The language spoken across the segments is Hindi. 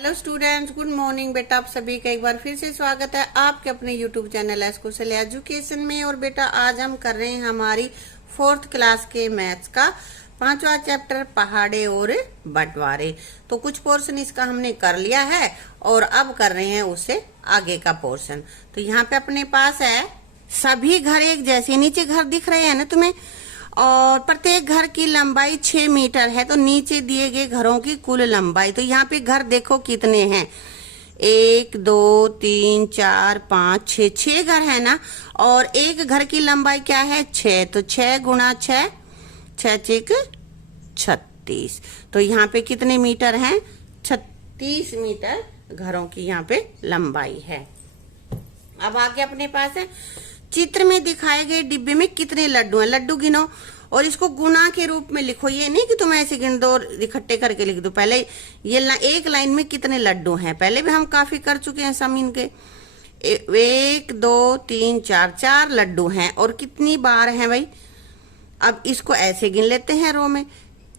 हेलो स्टूडेंट्स, गुड मॉर्निंग बेटा। आप सभी का एक बार फिर से स्वागत है आपके अपने यूट्यूब चैनल एस्कोसल एजुकेशन में। और बेटा आज हम कर रहे हैं हमारी 4th क्लास के मैथ्स का 5वां चैप्टर पहाड़े और बंटवारे। तो कुछ पोर्शन इसका हमने कर लिया है और अब कर रहे हैं उससे आगे का पोर्शन। तो यहाँ पे अपने पास है सभी घर एक जैसे, नीचे घर दिख रहे हैं ना तुम्हें, और प्रत्येक घर की लंबाई 6 मीटर है। तो नीचे दिए गए घरों की कुल लंबाई, तो यहाँ पे घर देखो कितने हैं, 1 2 3 4 5 6, 6 घर है ना। और एक घर की लंबाई क्या है, 6। तो 6 गुणा 6, 6 6 36। तो यहाँ पे कितने मीटर हैं, 36 मीटर घरों की यहाँ पे लंबाई है। अब आगे अपने पास है चित्र में दिखाए गए डिब्बे में कितने लड्डू हैं। लड्डू गिनो और इसको गुना के रूप में लिखो। ये नहीं कि तुम ऐसे गिन दो और इकट्ठे करके लिख दो। पहले ये एक लाइन में कितने लड्डू हैं, पहले भी हम काफी कर चुके हैं सम इनके। 1 2 3 4, 4 लड्डू हैं। और कितनी बार हैं भाई, अब इसको ऐसे गिन लेते हैं रो में,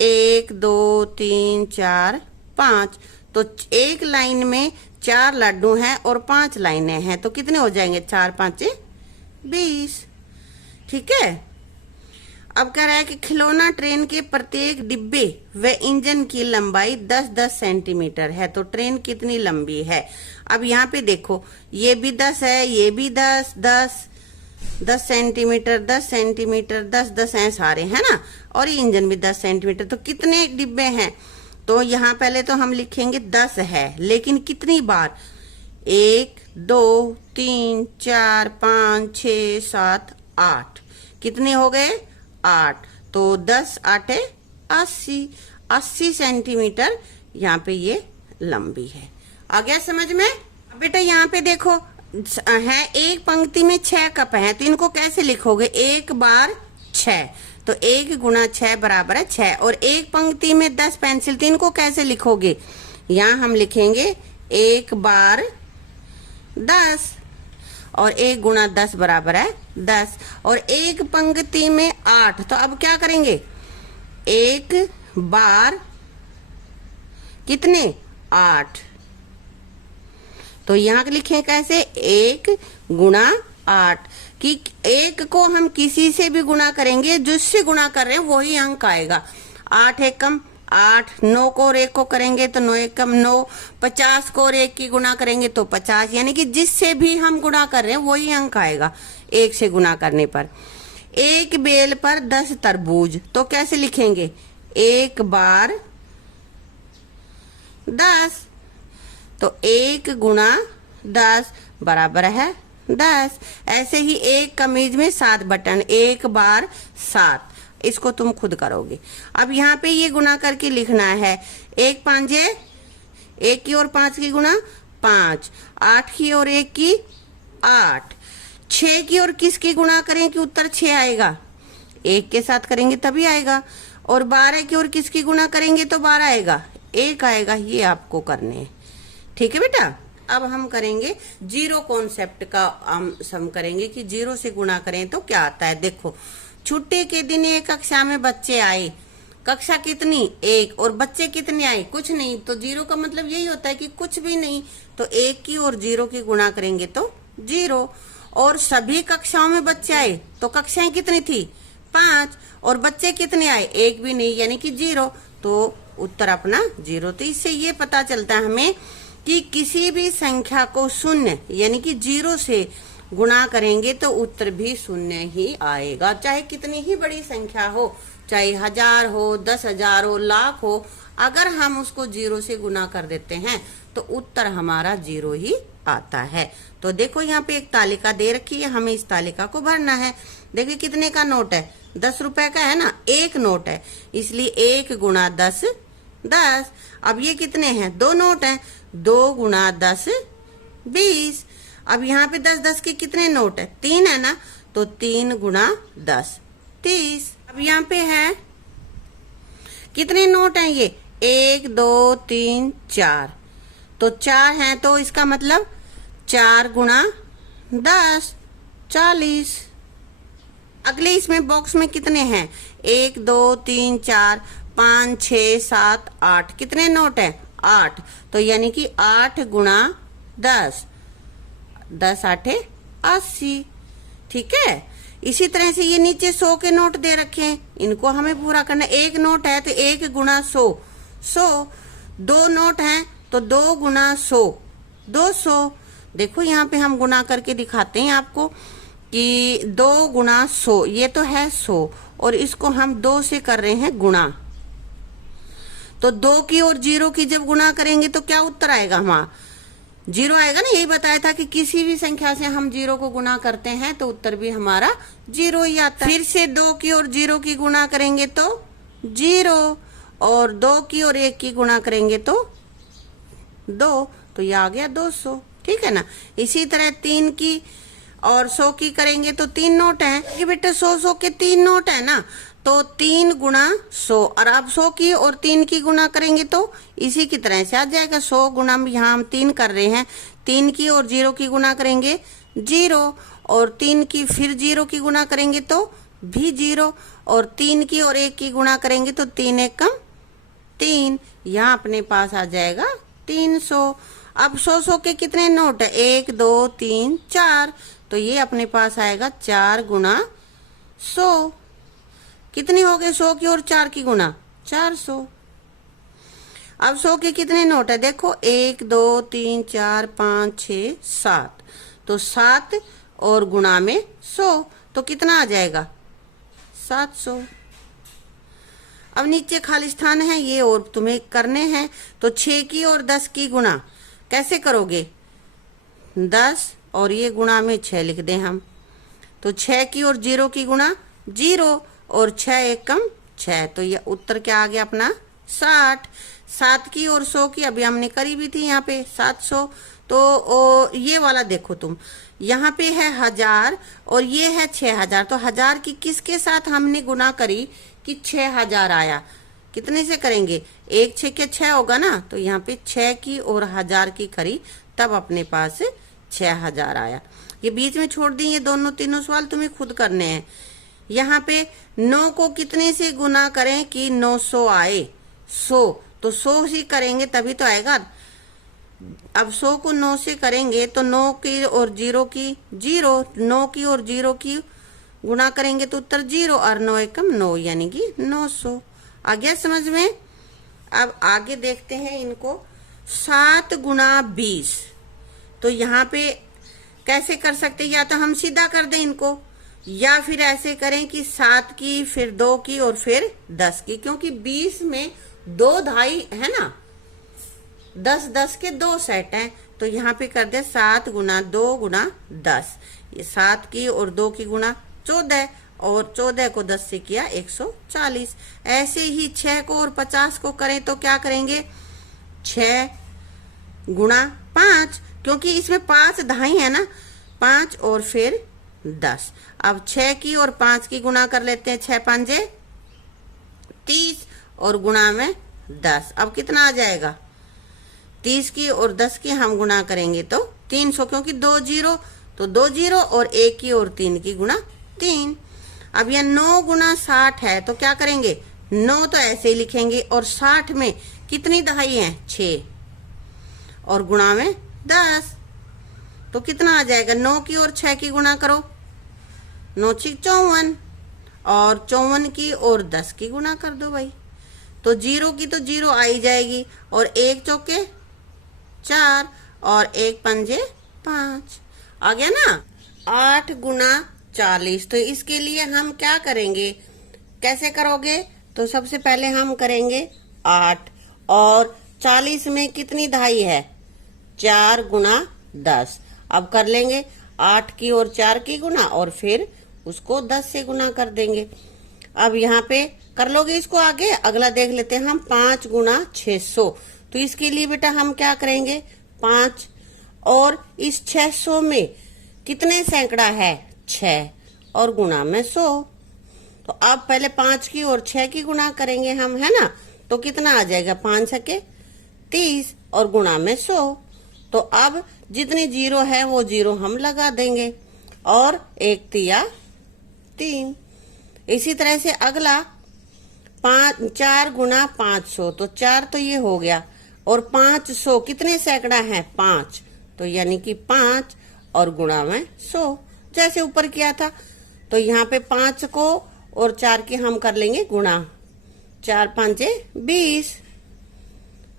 1 2 3 4 5। तो एक लाइन में 4 लड्डू हैं और 5 लाइनें हैं, तो कितने हो जाएंगे, 4 5 20। ठीक है। अब कह रहा है कि खिलौना ट्रेन के प्रत्येक डिब्बे व इंजन की लंबाई 10-10 सेंटीमीटर है। तो ट्रेन कितनी लंबी है। अब यहाँ पे देखो, ये भी 10 है, ये भी 10 10 10 सेंटीमीटर 10 सेंटीमीटर 10 10 है सारे, है ना। और ये इंजन भी 10 सेंटीमीटर। तो कितने डिब्बे हैं, तो यहाँ पहले तो हम लिखेंगे 10 है, लेकिन कितनी बार, 1 2 3 4 5 6 7 8, कितने हो गए, 8। तो 10 8 80 सेंटीमीटर यहाँ पे ये लंबी है। आ गया समझ में। अब बेटा यहाँ पे देखो है, एक पंक्ति में 6 कप हैं, तो इनको कैसे लिखोगे, 1 बार 6। तो 1 गुणा 6 बराबर है 6। और एक पंक्ति में 10 पेंसिल, तो इनको कैसे लिखोगे, यहाँ हम लिखेंगे 1 बार 10। और 1 गुणा 10 बराबर है 10। और एक पंक्ति में 8, तो अब क्या करेंगे, 1 बार कितने, 8। तो यहाँ लिखें कैसे, 1 गुणा 8। कि 1 को हम किसी से भी गुणा करेंगे, जिससे गुणा कर रहे हैं वही अंक आएगा। 8 एक कम 8, 9 को और 1 को करेंगे तो 9 एक कम 9, 50 को और 1 की गुणा करेंगे तो 50। यानी कि जिससे भी हम गुणा कर रहे हैं वही अंक आएगा 1 से गुणा करने पर। एक बेल पर 10 तरबूज, तो कैसे लिखेंगे, 1 बार 10। तो 1 गुणा 10 बराबर है 10। ऐसे ही एक कमीज में 7 बटन, 1 बार 7। इसको तुम खुद करोगे। अब यहाँ पे ये गुणा करके लिखना है, 1 5 1 की और 5 की गुणा 5, 8 की और 1 की 8, 6 की और किसकी गुणा करें कि उत्तर 6 आएगा, 1 के साथ करेंगे तभी आएगा। और 12 की और किसकी गुणा करेंगे तो 12 आएगा, 1 आएगा। ये आपको करने हैं, ठीक है बेटा। अब हम करेंगे जीरो कॉन्सेप्ट का सम करेंगे कि 0 से गुणा करें तो क्या आता है। देखो, छुट्टी के दिन एक कक्षा में बच्चे आए, कक्षा कितनी, 1। और बच्चे कितने आए, कुछ नहीं। तो 0 का मतलब यही होता है कि कुछ भी नहीं। तो 1 की और 0 की गुणा करेंगे तो 0। और सभी कक्षाओं में बच्चे आए, तो कक्षाएं कितनी थी, 5। और बच्चे कितने आए, 1 भी नहीं, यानी कि 0। तो उत्तर अपना 0। तो इससे ये पता चलता है हमें कि किसी भी संख्या को शून्य यानी कि 0 से गुणा करेंगे तो उत्तर भी शून्य ही आएगा। चाहे कितनी ही बड़ी संख्या हो, चाहे 1000 हो, 10,000 हो, लाख हो, अगर हम उसको 0 से गुणा कर देते हैं तो उत्तर हमारा 0 ही आता है। तो देखो यहाँ पे एक तालिका दे रखी है, हमें इस तालिका को भरना है। देखिए कितने का नोट है, 10 रुपए का है ना, एक नोट है, इसलिए 1 गुणा 10 10। अब ये कितने हैं, 2 नोट हैं, 2 गुणा 10 20। अब यहाँ पे 10-10 के कितने नोट है, 3 है ना, तो 3 गुणा 10 30। अब यहाँ पे है कितने नोट हैं, ये 1 2 3 4, तो 4 हैं, तो इसका मतलब 4 गुणा 10 40। अगले इसमें बॉक्स में कितने हैं, 1 2 3 4 5 6 7 8, कितने नोट है, 8, तो यानी कि 8 गुणा 10, 10 आठे 80। ठीक है। इसी तरह से ये नीचे 100 के नोट दे रखे हैं, इनको हमें पूरा करना। एक नोट है तो 1 गुणा 100, 100। 2 नोट हैं तो 2 गुणा 100, 200। देखो यहाँ पे हम गुणा करके दिखाते हैं आपको कि 2 गुणा 100, ये तो है 100 और इसको हम 2 से कर रहे हैं गुणा। तो 2 की और 0 की जब गुणा करेंगे तो क्या उत्तर आएगा हमारा? 0 आएगा ना। यही बताया था कि किसी भी संख्या से हम 0 को गुणा करते हैं तो उत्तर भी हमारा 0 ही आता है। फिर से 2 की और 0 की गुणा करेंगे तो 0, और 2 की और 1 की गुणा करेंगे तो 2, तो ये आ गया 200। ठीक है ना। इसी तरह 3 की और 100 की करेंगे तो 3 नोट हैं कि बेटा 100 के 3 नोट है ना, तो 3 गुणा 100। और अब 100 की और 3 की गुणा करेंगे तो इसी की तरह से आ जाएगा 100 गुणा, यहाँ हम 3 कर रहे हैं, 3 की और 0 की गुणा करेंगे 0, और 3 की फिर 0 की गुणा करेंगे तो भी 0, और 3 की और 1 की गुणा करेंगे तो 3 एक कम 3, यहाँ अपने पास आ जाएगा 300। अब 100 के कितने नोट है? 1 2 3 4, तो ये अपने पास आएगा 4 गुणा 100। कितने हो गए 100 की और 4 की गुणा? 400। अब 100 के कितने नोट है? देखो 1 2 3 4 5 6 7, तो 7 और गुणा में 100, तो कितना आ जाएगा? 700। अब नीचे खाली स्थान है ये और तुम्हें करने हैं, तो 6 की और 10 की गुणा कैसे करोगे? 10 और ये गुणा में 6 लिख दें हम, तो 6 की और 0 की गुणा 0, और 6 एक कम 6, तो ये उत्तर क्या आ गया अपना? 60। 7 की और 100 की अभी हमने करी भी थी यहाँ पे 700। तो ये वाला देखो तुम, यहाँ पे है 1000 और ये है 6000, तो 1000 की किसके साथ हमने गुणा करी कि 6000 आया? कितने से करेंगे? 1 6 के 6 होगा ना, तो यहाँ पे 6 की और 1000 की करी, तब अपने पास 6000 आया। ये बीच में छोड़ दी, ये दोनों तीनों सवाल तुम्हें खुद करने हैं। यहाँ पे 9 को कितने से गुना करें कि 900 आए? 100, तो 100 ही करेंगे तभी तो आएगा। अब 100 को 9 से करेंगे तो 9 की और 0 की 0, 9 की और 0 की गुणा करेंगे तो उत्तर 0, और 9 एकम 9, यानी कि 900। आ गया समझ में? अब आगे देखते हैं इनको। 7 गुणा 20, तो यहाँ पे कैसे कर सकते हैं? या तो हम सीधा कर दें इनको, या फिर ऐसे करें कि 7 की फिर 2 की और फिर 10 की, क्योंकि 20 में 2 धाई है ना, 10 10 के 2 सेट हैं, तो यहाँ पे कर दे 7 गुणा 2 गुणा 10। ये 7 की और 2 की गुणा 14, और 14 को 10 से किया 140। ऐसे ही 6 को और 50 को करें तो क्या करेंगे? 6 गुणा 5, क्योंकि इसमें 5 धाई है ना, 5 और फिर 10। अब 6 की और 5 की गुणा कर लेते हैं, 6 5 30, और गुणा में 10। अब कितना आ जाएगा? 30 की और 10 की हम गुणा करेंगे तो 300, क्योंकि 2 0, तो 2 0 और 1 की और 3 की गुणा 3। अब यह 9 गुणा 60 है, तो क्या करेंगे? 9 तो ऐसे ही लिखेंगे, और 60 में कितनी दहाई है? 6, और गुणा में 10, तो कितना आ जाएगा? 9 की और 6 की गुणा करो, 9 6 54, और 54 की और 10 की गुणा कर दो भाई, तो 0 की तो 0 आई जाएगी, और 1 चौके 4, और 1 पंजे 5। आ गया ना? 8 गुणा 40, तो इसके लिए हम क्या करेंगे? कैसे करोगे? तो सबसे पहले हम करेंगे 8, और 40 में कितनी दहाई है? 4 गुणा 10। अब कर लेंगे 8 की और 4 की गुणा, और फिर उसको 10 से गुणा कर देंगे। अब यहाँ पे कर लोगे इसको आगे। अगला देख लेते हैं हम, 5 गुणा 600, तो इसके लिए बेटा हम क्या करेंगे? 5, और इस 600 में कितने सैकड़ा है? 6, और गुणा में 100। तो अब पहले 5 की और 6 की गुणा करेंगे हम, है ना, तो कितना आ जाएगा? 5 छके 30, और गुणा में 100। तो अब जितने 0 है वो 0 हम लगा देंगे, और 1 तिया 3। इसी तरह से अगला 4 गुणा 500, तो 4 तो ये हो गया, और 500 कितने सैकड़ा है 5, तो यानी कि 5 और गुणा में 100 जैसे ऊपर किया था। तो यहाँ पे 5 को और 4 की हम कर लेंगे गुणा, 4 5 20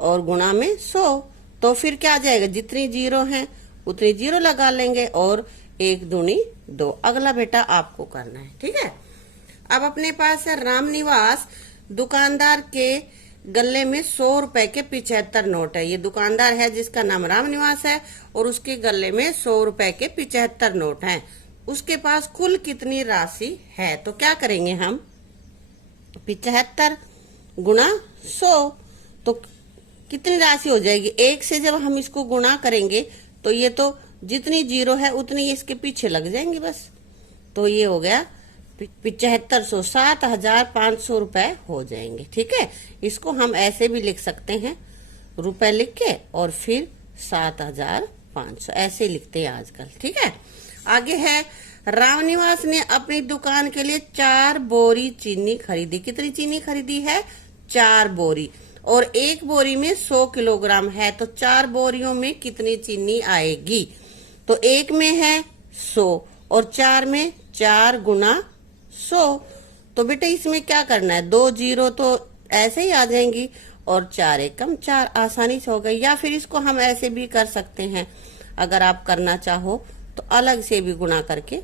और गुणा में 100। तो फिर क्या आ जाएगा, जितनी जीरो है उतनी जीरो लगा लेंगे और 1 दूनी 2। अगला बेटा आपको करना है, ठीक है। अब अपने पास है रामनिवास, दुकानदार के गले में 100 रुपए के 75 नोट है। ये दुकानदार है जिसका नाम रामनिवास है और उसके गले में 100 रुपए के 75 नोट हैं। उसके पास कुल कितनी राशि है, तो क्या करेंगे हम, 75 गुणा 100, तो कितनी राशि हो जाएगी। 1 से जब हम इसको गुणा करेंगे तो ये तो जितनी जीरो है उतनी इसके पीछे लग जाएंगे बस। तो ये हो गया 7500, 7500 रुपए हो जाएंगे, ठीक है। इसको हम ऐसे भी लिख सकते हैं, रुपए लिख के और फिर 7500 ऐसे लिखते हैं आजकल, ठीक है। आगे है, रामनिवास ने अपनी दुकान के लिए 4 बोरी चीनी खरीदी। कितनी चीनी खरीदी है, 4 बोरी, और 1 बोरी में 100 किलोग्राम है, तो 4 बोरियों में कितनी चीनी आएगी। तो 1 में है 100 और 4 में 4 गुना 100। तो बेटा इसमें क्या करना है, 2 जीरो तो ऐसे ही आ जाएंगी और 4 एकम 4, आसानी से हो गई। या फिर इसको हम ऐसे भी कर सकते हैं, अगर आप करना चाहो तो अलग से भी गुणा करके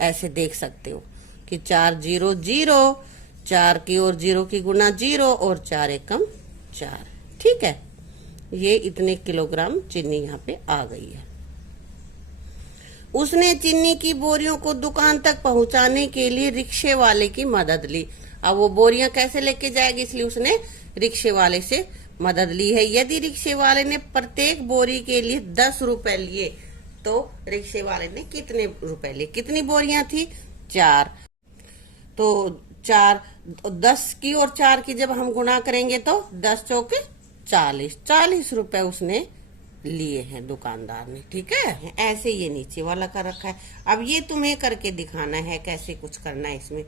ऐसे देख सकते हो कि 4 जीरो जीरो, 4 की और जीरो की गुना 0 और 4 एकम 4, ठीक है। ये इतने किलोग्राम चीनी यहाँ पे आ गई है। उसने चीनी की बोरियों को दुकान तक पहुंचाने के लिए रिक्शे वाले की मदद ली। अब वो बोरियां कैसे लेके जाएगी, इसलिए उसने रिक्शे वाले से मदद ली है। यदि रिक्शे वाले ने प्रत्येक बोरी के लिए 10 रुपए लिए तो रिक्शे वाले ने कितने रुपए लिए। कितनी बोरियां थी, 4, तो 4, 10 की और 4 की जब हम गुणा करेंगे तो 10 चौके 40, 40 रुपए उसने लिए हैं दुकानदार ने, ठीक है। ऐसे ये नीचे वाला कर रखा है। अब ये तुम्हें करके दिखाना है कैसे कुछ करना है इसमें।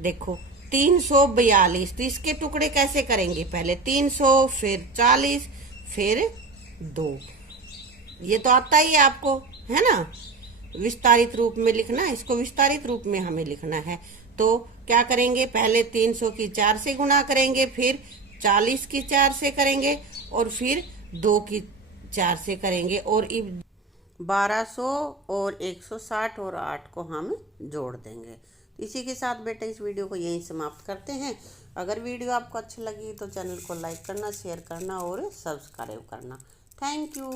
देखो 342, तो इसके टुकड़े कैसे करेंगे, पहले 300 फिर 40 फिर 2, ये तो आता ही है आपको, है ना। विस्तारित रूप में लिखना, इसको विस्तारित रूप में हमें लिखना है। तो क्या करेंगे, पहले 300 की 4 से गुणा करेंगे, फिर 40 की 4 से करेंगे और फिर 2 की 4 से करेंगे और 1200 और 160 और 8 को हम जोड़ देंगे। इसी के साथ बेटा इस वीडियो को यहीं समाप्त करते हैं। अगर वीडियो आपको अच्छी लगी तो चैनल को लाइक करना, शेयर करना और सब्सक्राइब करना। Thank you.